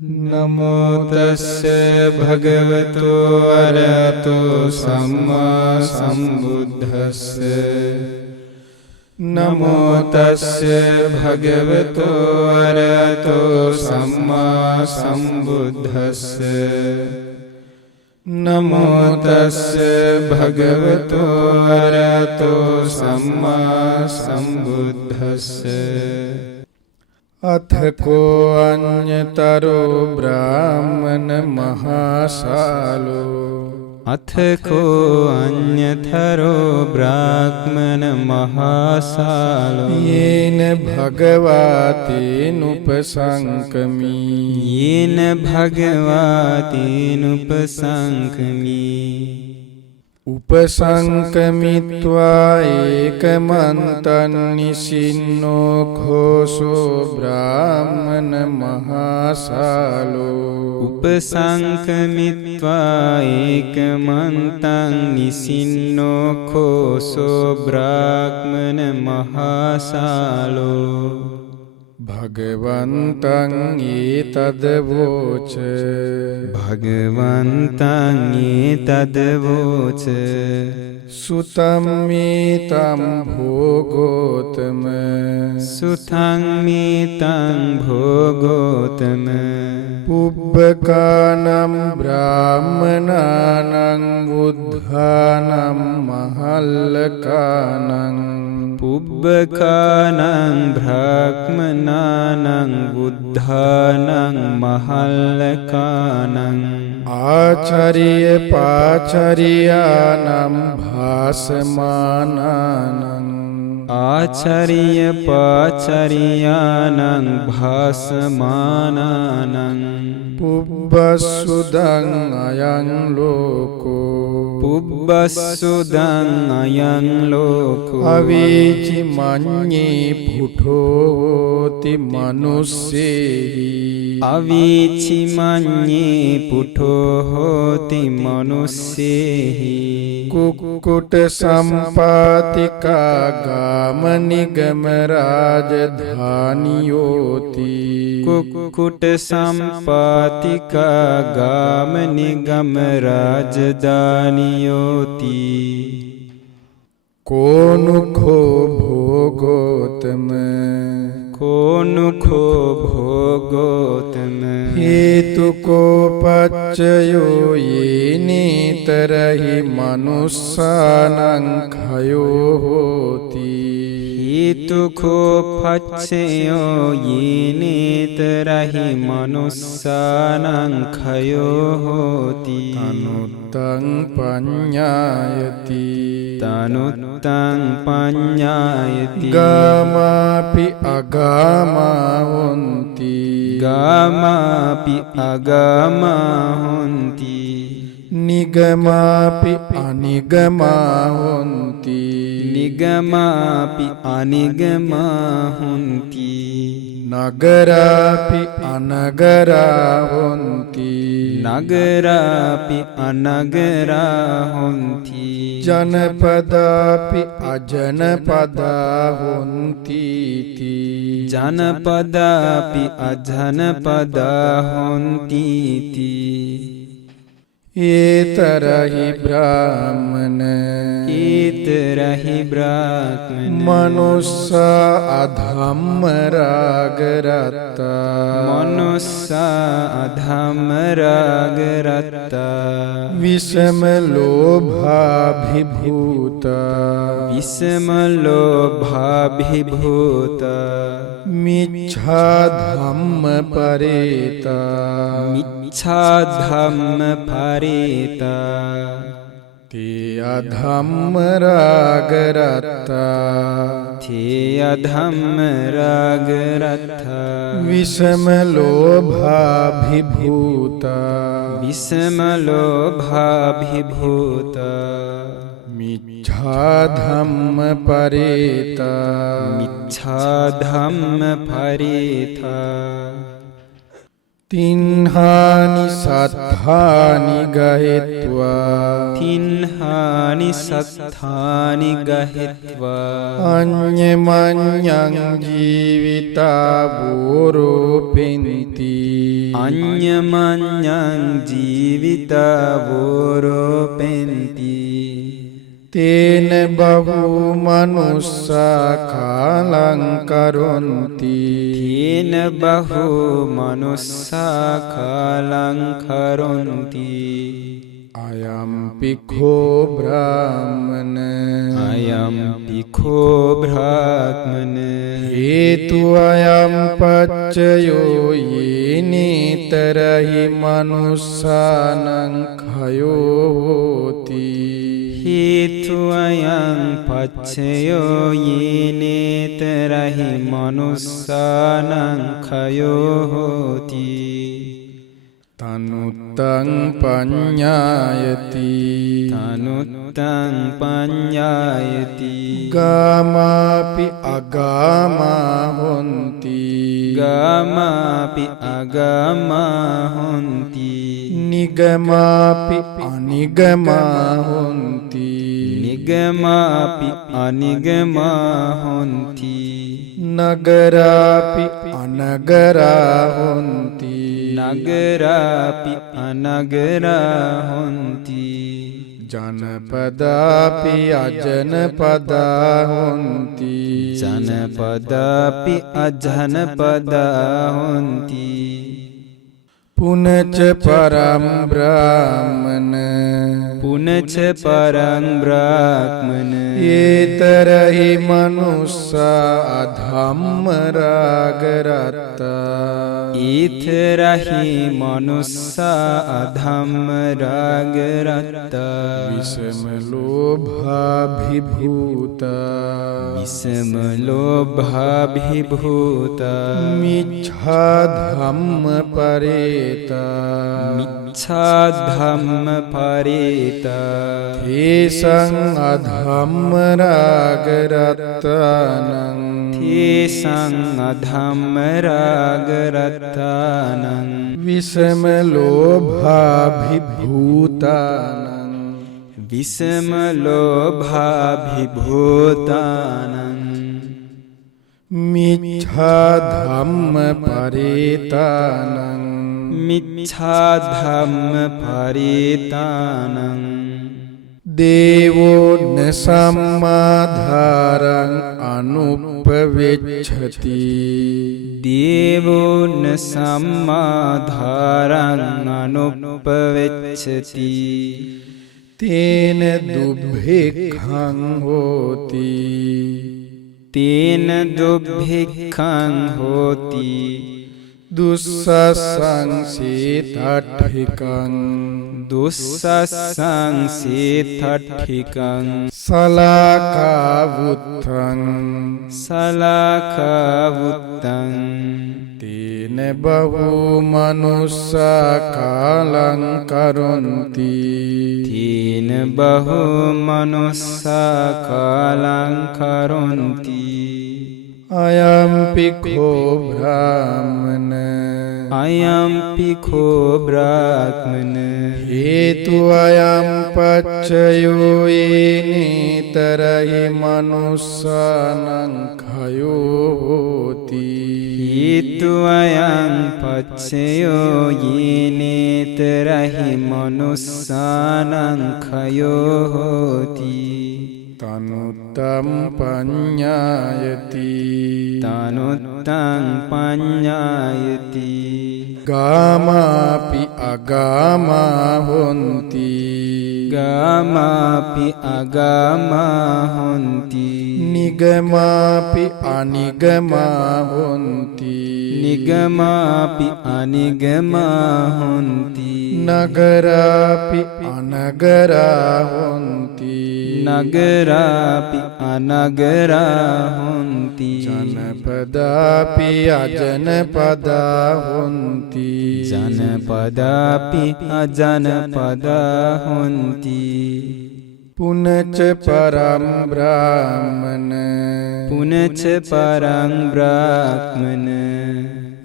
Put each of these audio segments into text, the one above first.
नमो तस्से भगवतो अरहतो सम्मा सम्बुद्धस्से नमो तस्से भगवतो अरहतो सम्मा सम्बुद्धस्से नमो तस्से भगवतो अरहतो सम्मा सम्बुद्धस्से अथ को अन्यतरो ब्राह्मण महासालो अथ को अन्यतरो ब्राह्मण महासालो येन भगवतेनुपसंकमी येन भगवतेनुपसंकमी उपसंकमित्वा एकमन्तं निसिन्नो घोषो ब्राह्मण महासालो उपसंकमित्वा एकमन्तं निसिन्नो घोषो ब्राह्मण महासालो भगवन्तं एतद्वोच भगवन्तं एतद्वोच सुतं मे तं भोगोत्तम सुतं मे तं भोगोत्तम पुब्बकानं ब्राह्मणानं बुद्धानं महल्लकानं पुब्बकानं ब्राह्मणानं बुद्धानं महल्लकानं आचार्य पाचार्याणां भासमानानां आचार्य पाचार्याणां भासमानानां पुब्बसुदं अयं लोको पुब्बसुदं अयं लोको अवीचि मन्ये पुठोति मनुष्येहि अवीचि मन्ये पुठो होति मनुष्येहि कुक्कुट सम्पातिका गामनिगम राजधानियोति कुक्कुट सम्पातिका गामनिगम राजधानियोति कोनुखो भोगोत्तम कोनुखो भोगोत्तम हेतु को पच्चयो येनेतरहि मनुष्यानं खयो होति हेतु को पच्चयो येनेतरहि मनुष्यानं खयो होति तनुत्तं पඤ्ඤायति तनुत्तं पඤ्ඤायति गामापि अगामा हन्ति गामापि अगामा हन्ति निगमापि अनिगमा हन्ति निगमापि अनिगमा हन्ति नगरापि अनगरा हन्ति नगरापि अनगरा हन्ति जनपदापि अजनपदा हन्तीति जनपदापि अजनपदा हन्तीति एतरहि ब्राह्मण एतरहि ब्राह्मण मनुष्य अधम्म रागरता मनुष्य अधम रागरता विषम लोभाभिभूता विषम लोभाभिभूता मिच्छा धम्म परेता मिच्छा धम्म परेता ते अधम्म रागरता ते अधम्म रागरता विषम लोभाभिभूता विषम लोभाभिभूता मिच्छा धम्म परेता मिच्छा धम्म परेता තින්හානි සත්හානි ගහෙත්වා තින්හානි සත්ථානි ගහෙත්වා අඤ්ඤමඤ්ඤං ජීවිතා වූරෝපෙන්ති අඤ්ඤමඤ්ඤං ජීවිතා වෝරෝපෙන්ති තේන බහූ මනුස්සා කාලං කරොන්ති තේන බහූ මනුස්සා කාලං කරොන්ති අයම්පි කෝ බ්‍රාහ්මන අයම්පි කෝ බ්‍රාහ්මන හේතු අයම් පච්චයෝ යේනේතරහි මනුස්සානං khයෝ හෝති හේතු අයං පච්චයෝ යේනේතරහි මනුස්සානං khයෝ හෝති තනුත්තං පඤ්ඤායති තනුත්තං පඤ්ඤායති ගාමාපි අගාමා හොන්ති ගාමාපි අගාමා හොන්ති නිගමාපි අනිගමා හොන්ති නිගමාපි අනිගමා හොන්ති නගරාපි අනගරා හොන්ති නගරාපි අනගරා හොන්ති ජනපදාපි අජනපදා හොන්ති ජනපදාපි අජනපදා හොන්ති පුනච පරම් බ්‍රාහ්මන පුනච පරං බ්‍රාහ්මන ඒතරහි මනුස්සා අධම්ම රාග රත්තා ඊතරහි මනුස්සා අධම්ම රාග රත්තා විසම ලෝභාභිභූතා විසම ලෝභාභිභූතා මිච්ඡා ධම්ම පරේතා මිච්ඡා ධම්ම පරේතා තේසං අධම්ම රාග රත්තානං තේසං අධම්ම රාග රත්තානං විසම ලෝභාභිභූතානං විසම ලෝභාභිභූතානං මිච්ඡා ධම්ම පරේතානං මිච්ඡා ධම්ම පරේතානං දේවෝන සම්මාධාරං අනුප්පවෙච්ඡති දේවෝන සම්මාධාරං අනුප්පවෙච්ඡති තේන දුබ්බෙක්ඛං හෝති තේන දුබ්බෙක්ඛං හෝති දුස්සසං සීතට්ඨිකං දුස්සසං සීතට්ඨිකං සලාකාවුත්තං සලාකාවුත්තං තේන බහූ මනුස්සා කාලං කරොන්ති තේන බහූ මනුස්සා කාලං කරොන්ති අයම්පි කෝ බ්‍රාහ්මන අයම්පි කෝ බ්‍රාහ්මන හේතු අයම් පච්චයෝ යේනේතරහි මනුස්සානං khයෝ හෝති හේතු අයං පච්චයෝ යේනේතරහි මනුස්සානං khයෝ හෝති තනුත්තම් පඤ්ඤායති තනුත්තං පඤ්ඤායති ගාමාපි අගාමා හොන්ති ගාමාපි අගාමා හොන්ති නිගමාපි අනිගමා හොන්ති නිගමාපි අනිගමා හොන්ති නගරාපි අනගරා හොන්ති නගරාපි අනගරා හොන්ති ජනපදාපි අජනපදා හොන්ති ජනපදාපි අජනපදා හොන්ති පුනච පරම් බ්‍රාහ්මන පුනච පරං බ්‍රාහ්මන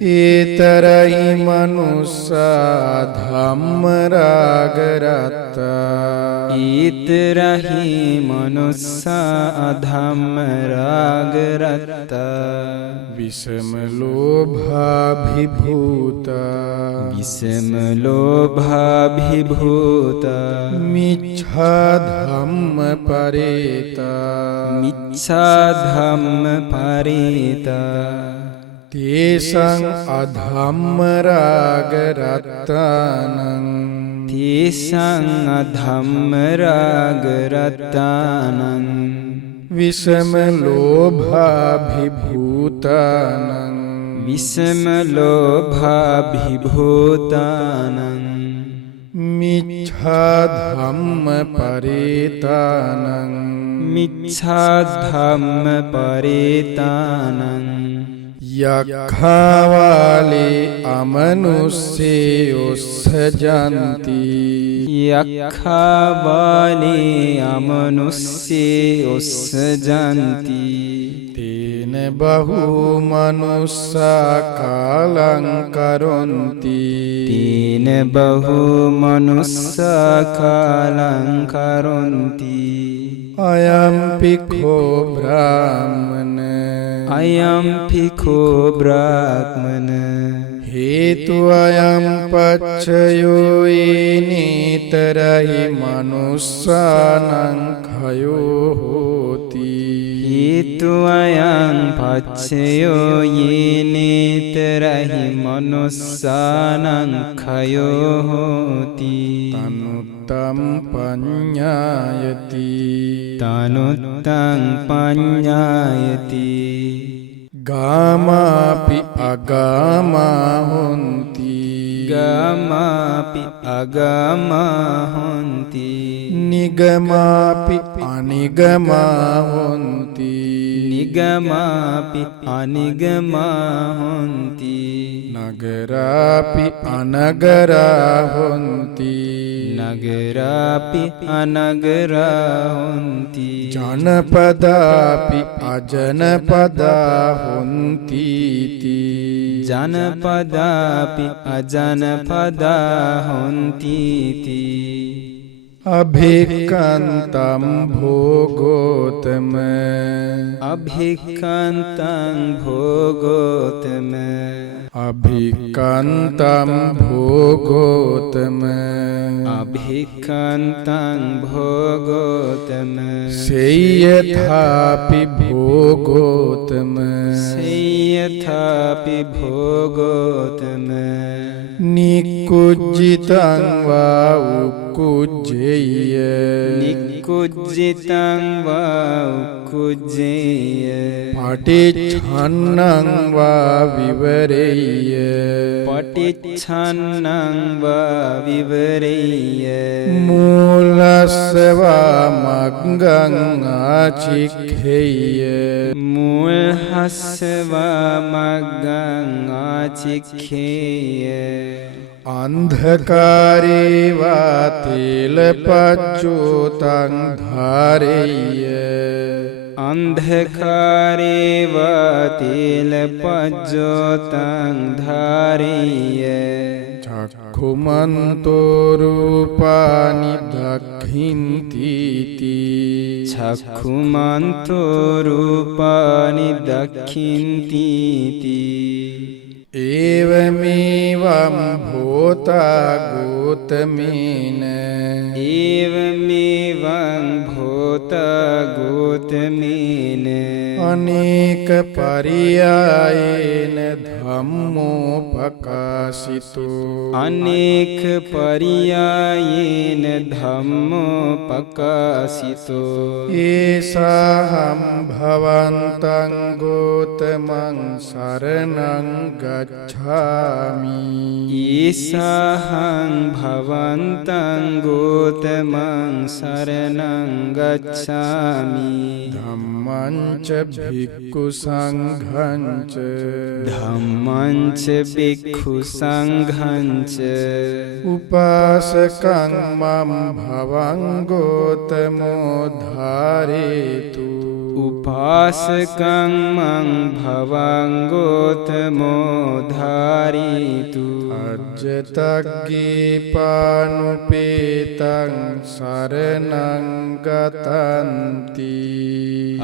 ඒතරයි මනුස්සා ධම්ම රාග රත්තා ඊතරහි මනුස්සා අධම්ම රාග රත්තා විසම ලෝභාභිභූතා විසම ලෝභාභිභූතා මිච්ඡා ධම්ම පරේතා මිච්ඡා ධම්ම පරේතා තේසං අධම්ම රාග රත්තානං තේසං අධම්ම රාග රත්තානං විසම ලෝභාභිභූතානං විසම ලෝභාභිභූතානං මිච්ඡා ධම්ම පරේතානං මිච්ඡා ධම්ම පරේතානං යක්ඛාවාලේ අමනුස්සේ උස්සජන්ති යක්ඛාවාලේ අමනුස්සේ උස්සජන්ති තේන බහු මනුස්සා කාලං කරොන්ති තීන බහු මනුස්සා කාලං කරොන්ති අයම්පි කෝ බ්‍රාහ්මන අයම් පිඛෝ බ්‍රාහ්මන හේතු අයම් පච්චයෝ ඒනේතරයි මනුස්සානං khයෝ හෝති හේතු අයං පච්චයෝ යේනේතරහි මනුස්සානං khයෝ හෝති තනුත්තම් පඤ්ඤායති තනුත්තං පඤ්ඤායති ගාමාපි අගාමා හොಂತಿ ගාමාපි අගාමා හොಂತಿ නිගමාපි අනිගමා හොಂತಿ නිගමාපි අනිගමා හොಂತಿ නගරාපි අනගරා හොಂತಿ නගරාපි අනගරා හොಂತಿ ජනපදාපි අජනපදා හොಂತಿ ජනපදාපි අජනපදා හොಂತಿ අභික්ඛන්තම් භෝගෝතම අභික්ඛන්තං භෝගෝතම අභික්ඛන්තම් භෝගෝතම අභික්ඛන්තං භෝගෝතම සේයථාපි භෝගෝතම සේයථාපි භෝගෝතම නිකුජ්ජිතං වා උක්කුජ්ජේය නික්කුජ්ජිතං වා උක්කුජ්ජේය පටිච්ඡන්නං වා විවරෙය්‍ය පටිච්ඡන්නං වා විවරෙය්‍ය මූලස්සවා මග්ගං ආචික්ඛේය මූලහස්සවා මග්ගං ආචික්ඛේය අන්ධකාරේ වා තේලපච්චෝතං ධාරෙය්‍ය අන්ධකාරේ වා තේලපච්චෝතං ධාරෙය්‍ය චක්ඛුමන්තෝ රූපානි දක්ඛින්ති චක්ඛුමන්තෝ රූපානි දක්ඛින්ති ඒවමේවම් භූතා ගෝතමේන ඒවමේවං භූතා ගෝතමේන අනේක පරියායේන ධම්මෝ පකාශිතෝ අනේක පරියායේන ධම්මෝ පකාශිතෝ ඒසාහම් භවන්තං ගෝතමං සරණං ගච්ඡාමි ඊසහං භවන්තං ගෝතමං සරණං ගච්ඡාමි ධම්මං ච භික්ඛු සංඝං ච ධම්මං ච භික්ඛු සංඝං ච උපාසකං මම් භවං ගෝතමෝ ධාරේතු උපාසකං මං භවං ගෝතමෝ ධාරිතු අජ්ජතග්ගේ පානුපේතං සරණං ගතන්ති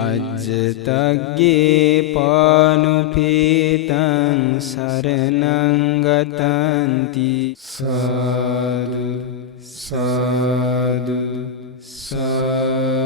අජ්ජතග්ගේ පානුපේතං සරණං ගතන්ති සාදු සාදු සාදු